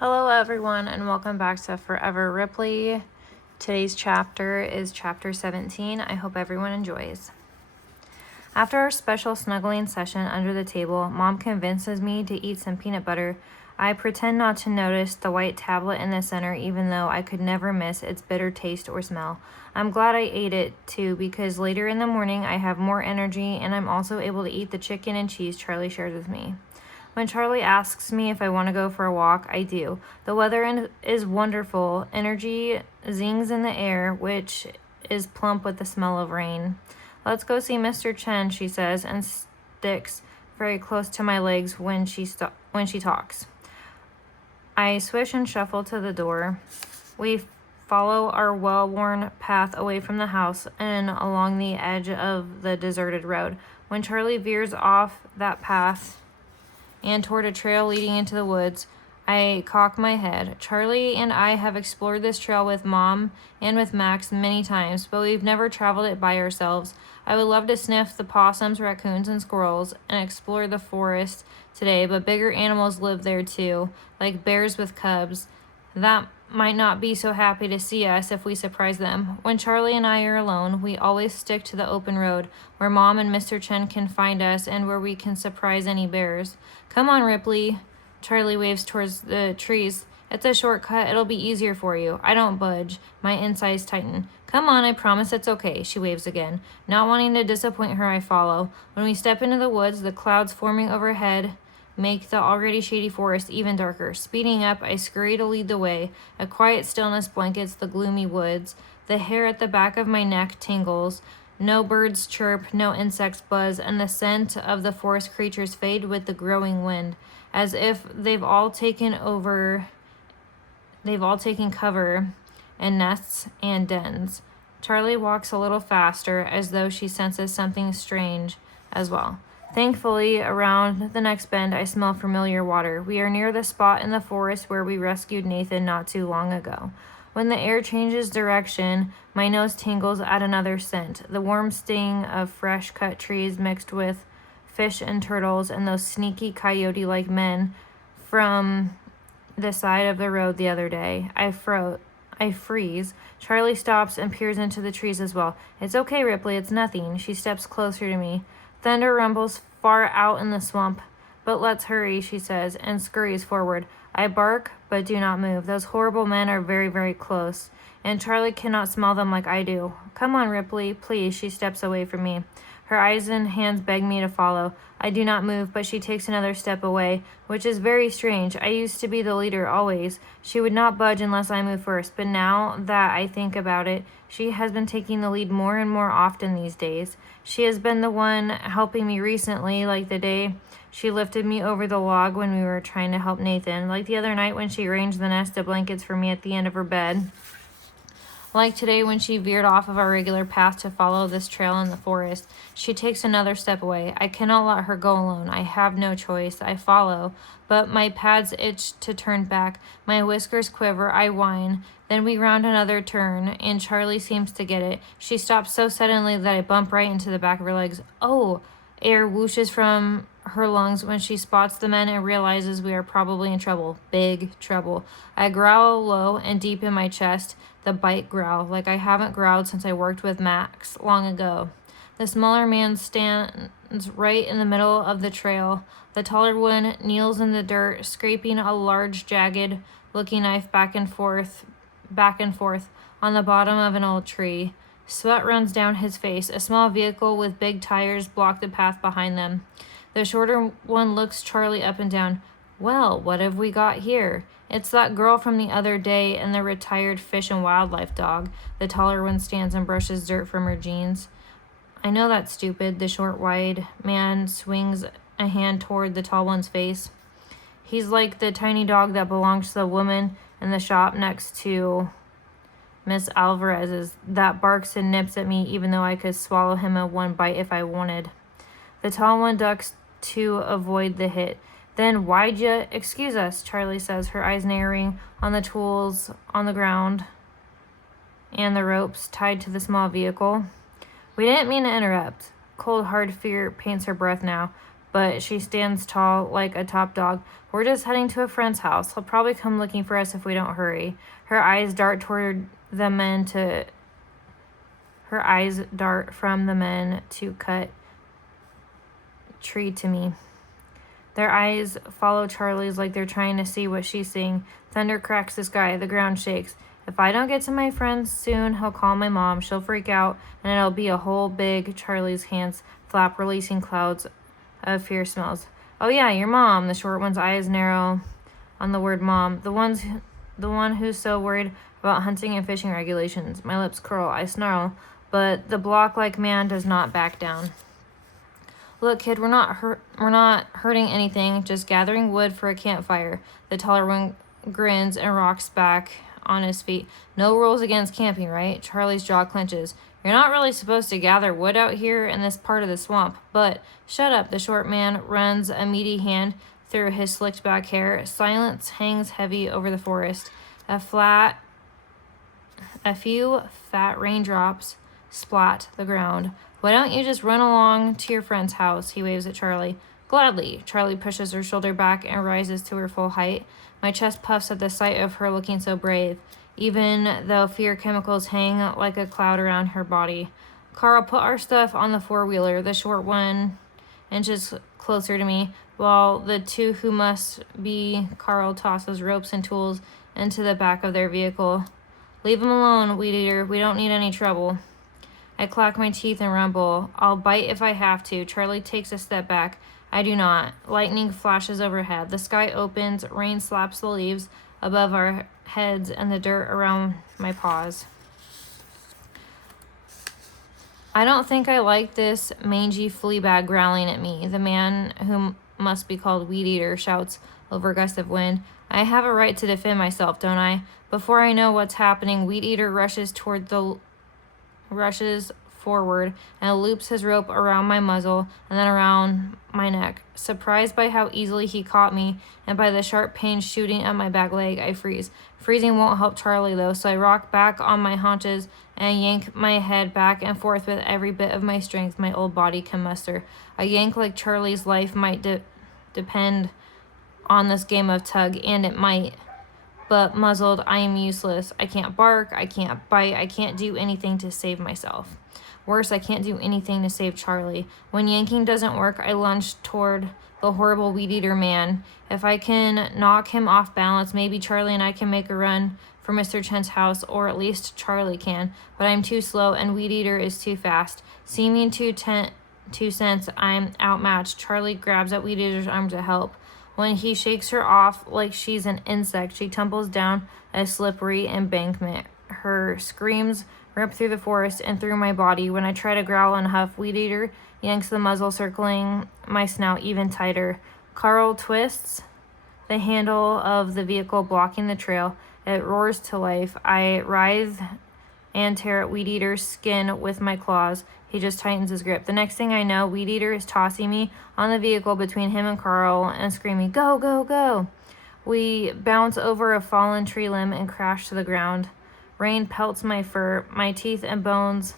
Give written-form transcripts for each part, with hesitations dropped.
Hello everyone and welcome back to Forever Ripley. Today's chapter is chapter 17. I hope everyone enjoys. After our special snuggling session under the table, Mom convinces me to eat some peanut butter. I pretend not to notice the white tablet in the center even though I could never miss its bitter taste or smell. I'm glad I ate it too because later in the morning I have more energy and I'm also able to eat the chicken and cheese Charlie shared with me. When Charlie asks me if I want to go for a walk, I do. The weather is wonderful. Energy zings in the air, which is plump with the smell of rain. Let's go see Mr. Chen, she says, and sticks very close to my legs when she talks. I swish and shuffle to the door. We follow our well-worn path away from the house and along the edge of the deserted road. When Charlie veers off that path and toward a trail leading into the woods, I cock my head. Charlie and I have explored this trail with Mom and with Max many times, but we've never traveled it by ourselves. I would love to sniff the possums, raccoons, and squirrels and explore the forest today, but bigger animals live there too, like bears with cubs. That might not be so happy to see us if we surprise them. When Charlie and I are alone, we always stick to the open road, where Mom and Mr. Chen can find us and where we can surprise any bears. Come on, Ripley. Charlie waves towards the trees. It's a shortcut. It'll be easier for you. I don't budge. My insides tighten. Come on, I promise it's okay, she waves again. Not wanting to disappoint her, I follow. When we step into the woods, the clouds forming overhead make the already shady forest even darker. Speeding up, I scurry to lead the way. A quiet stillness blankets the gloomy woods. The hair at the back of my neck tingles. No birds chirp, no insects buzz, and the scent of the forest creatures fade with the growing wind, as if they've all taken cover in nests and dens. Charlie walks a little faster, as though she senses something strange as well. Thankfully, around the next bend, I smell familiar water. We are near the spot in the forest where we rescued Nathan not too long ago. When the air changes direction, my nose tingles at another scent. The warm sting of fresh-cut trees mixed with fish and turtles and those sneaky coyote-like men from the side of the road the other day. I freeze. Charlie stops and peers into the trees as well. It's okay, Ripley, it's nothing. She steps closer to me. Thunder rumbles far out in the swamp. But let's hurry, she says, and scurries forward. I bark, but do not move. Those horrible men are very, very close, and Charlie cannot smell them like I do. Come on, Ripley, please. She steps away from me. Her eyes and hands beg me to follow. I do not move, but she takes another step away, which is very strange. I used to be the leader always. She would not budge unless I moved first, but now that I think about it, she has been taking the lead more and more often these days. She has been the one helping me recently, like the day she lifted me over the log when we were trying to help Nathan, like the other night when she arranged the nest of blankets for me at the end of her bed, like today when she veered off of our regular path to follow this trail in the forest. She takes another step away. I cannot let her go alone. I have no choice. I follow, but my pads itch to turn back. My whiskers quiver. I whine. Then we round another turn, and Charlie seems to get it. She stops so suddenly that I bump right into the back of her legs. Oh! Air whooshes from her lungs when she spots the men and realizes we are probably in trouble. Big trouble. I growl low and deep in my chest, the bite growl, like I haven't growled since I worked with Max long ago. The smaller man stands right in the middle of the trail. The taller one kneels in the dirt, scraping a large, jagged-looking knife back and forth on the bottom of an old tree. Sweat runs down his face. A small vehicle with big tires block the path behind them. The shorter one looks Charlie up and down. Well, what have we got here? It's that girl from the other day and the retired fish and wildlife dog. The taller one stands and brushes dirt from her jeans. I know that's stupid. The short, wide man swings a hand toward the tall one's face. He's like the tiny dog that belongs to the woman in the shop next to Miss Alvarez's, that barks and nips at me even though I could swallow him in one bite if I wanted. The tall one ducks to avoid the hit. Then why'd you excuse us? Charlie says, her eyes narrowing on the tools on the ground and the ropes tied to the small vehicle. We didn't mean to interrupt. Cold, hard fear paints her breath now. but she stands tall like a top dog. We're just heading to a friend's house. He'll probably come looking for us if we don't hurry. Her eyes dart from the men to cut tree to me. Their eyes follow Charlie's like they're trying to see what she's seeing. Thunder cracks the sky. The ground shakes. If I don't get to my friends soon, he'll call my mom. She'll freak out, and it'll be a whole big. Charlie's hands flap, releasing clouds of fear smells. Oh yeah, your mom. The short one's eyes narrow on the word mom. The one who's so worried about hunting and fishing regulations. My lips curl. I snarl, but the block-like man does not back down. Look, kid, we're not hurting anything, just gathering wood for a campfire. The taller one grins and rocks back on his feet. No rules against camping, right? Charlie's jaw clenches. You're not really supposed to gather wood out here in this part of the swamp, but shut up. The short man runs a meaty hand through his slicked back hair. Silence hangs heavy over the forest. A few fat raindrops splat the ground. Why don't you just run along to your friend's house? He waves at Charlie. Gladly. Charlie pushes her shoulder back and rises to her full height. My chest puffs at the sight of her looking so brave, even though fear chemicals hang like a cloud around her body. Carl, put our stuff on the four-wheeler. The short one inches closer to me, while the two who must be Carl tosses ropes and tools into the back of their vehicle. Leave him alone, Weed Eater. We don't need any trouble. I clack my teeth and rumble. I'll bite if I have to. Charlie takes a step back. I do not. Lightning flashes overhead. The sky opens. Rain slaps the leaves above our heads and the dirt around my paws. I don't think I like this mangy flea bag growling at me. The man, who must be called Weed Eater, shouts over a gust of wind. I have a right to defend myself, don't I? Before I know what's happening, Weed Eater rushes forward and loops his rope around my muzzle and then around my neck. Surprised by how easily he caught me and by the sharp pain shooting up my back leg, I freeze. Freezing won't help Charlie though, so I rock back on my haunches and yank my head back and forth with every bit of my strength my old body can muster. I yank like Charlie's life might depend on this game of tug, and it might. But muzzled, I am useless. I can't bark, I can't bite, I can't do anything to save myself. Worse, I can't do anything to save Charlie. When yanking doesn't work, I lunge toward the horrible Weed Eater man. If I can knock him off balance, maybe Charlie and I can make a run for Mr. Chen's house, or at least Charlie can. But I'm too slow, and Weed Eater is too fast. Seeming 2 cents, I'm outmatched. Charlie grabs at Weed Eater's arm to help. When he shakes her off like she's an insect, she tumbles down a slippery embankment. Her screams rip through the forest and through my body. When I try to growl and huff, Weed Eater yanks the muzzle circling my snout even tighter. Carl twists the handle of the vehicle, blocking the trail. It roars to life. I writhe and tear at Weed Eater's skin with my claws. He just tightens his grip. The next thing I know, Weed Eater is tossing me on the vehicle between him and Carl and screaming, "Go, go, go!" We bounce over a fallen tree limb and crash to the ground. Rain pelts my fur. My teeth and bones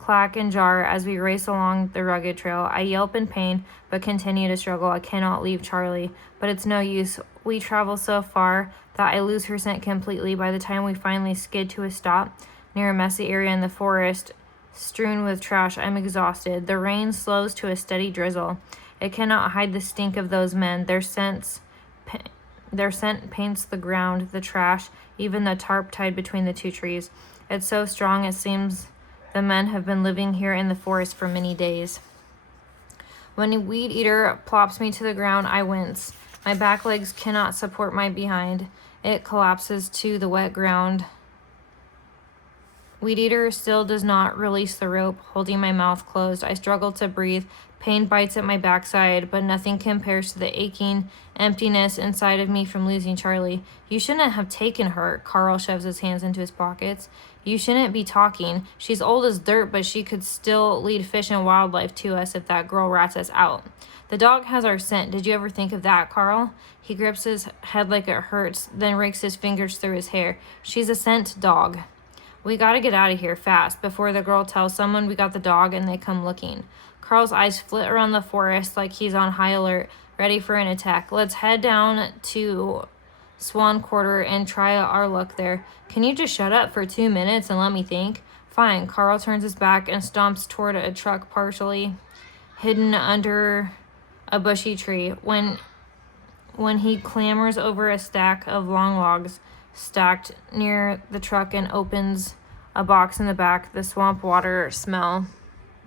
clack and jar as we race along the rugged trail. I yelp in pain, but continue to struggle. I cannot leave Charlie, but it's no use. We travel so far that I lose her scent completely. By the time we finally skid to a stop near a messy area in the forest, strewn with trash, I'm exhausted. The rain slows to a steady drizzle. It cannot hide the stink of those men. Their scent paints the ground, the trash, even the tarp tied between the two trees. It's so strong it seems the men have been living here in the forest for many days. When a Weed Eater plops me to the ground, I wince. My back legs cannot support my behind. It collapses to the wet ground. Weed Eater still does not release the rope, holding my mouth closed. I struggle to breathe. Pain bites at my backside, but nothing compares to the aching emptiness inside of me from losing Charlie. You shouldn't have taken her. Carl shoves his hands into his pockets. You shouldn't be talking. She's old as dirt, but she could still lead fish and wildlife to us if that girl rats us out. The dog has our scent. Did you ever think of that, Carl? He grips his head like it hurts, then rakes his fingers through his hair. She's a scent dog. We gotta get out of here fast before the girl tells someone we got the dog and they come looking. Carl's eyes flit around the forest like he's on high alert, ready for an attack. Let's head down to Swan Quarter and try our luck there. Can you just shut up for 2 minutes and let me think? Fine. Carl turns his back and stomps toward a truck partially hidden under a bushy tree. When he clambers over a stack of long logs stacked near the truck and opens a box in the back, the swamp water smell